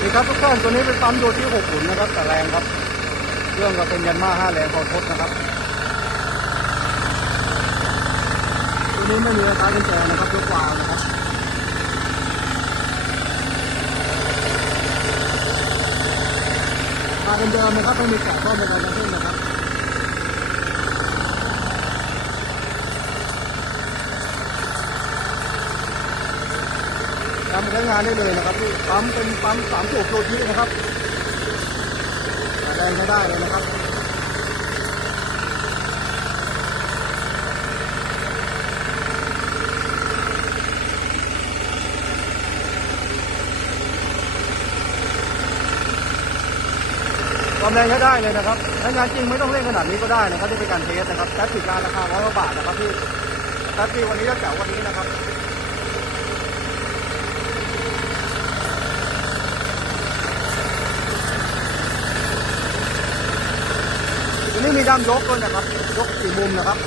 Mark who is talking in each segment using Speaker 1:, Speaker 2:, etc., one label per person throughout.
Speaker 1: วัสดีครับทุกท่านตัวนี้เป็นปั๊มโยที่หกหุ่นนะครับ แต่แรงครับเครื่องก็เป็นยันมาห้าแรงพอทดนะครับ ตัวนี้ไม่มีสายกุญแจนะครับยกวาล์วนะครับมาเป็นเดิมนะครับไม่มีแกะข้อมูลอะไรทั้งสิ้นนะครับ นำไปใช้งานได้เลยนะครับพี่ปั๊มเป็นปั๊มสามสูบโลทินะครับแรงก็ได้เลยนะครับความแรงใช้ได้เลยนะครับใช้งานจริงไม่ต้องเล่นขนาดนี้ก็ได้นะครับที่เป็นการเทสนะครับแก๊สติดการราคาร้อยกว่าบาทนะครับพี่แก๊สที่วันนี้จะแจ๋ววันนี้นะครับันนี้มีด้ามยกด้วยนะครับ ยกสี่มุมนะครับ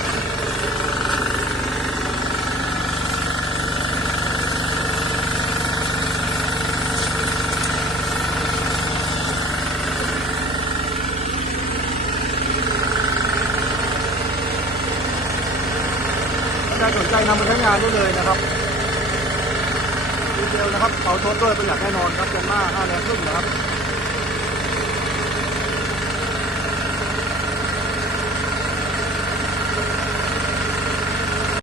Speaker 1: ใครสนใจนำมาใช้งานได้เลยนะครับดีเทลนะครับเผาทษด้วยประหยัดแน่นอนครับเกินมาก5แรงครึ่งนะครับ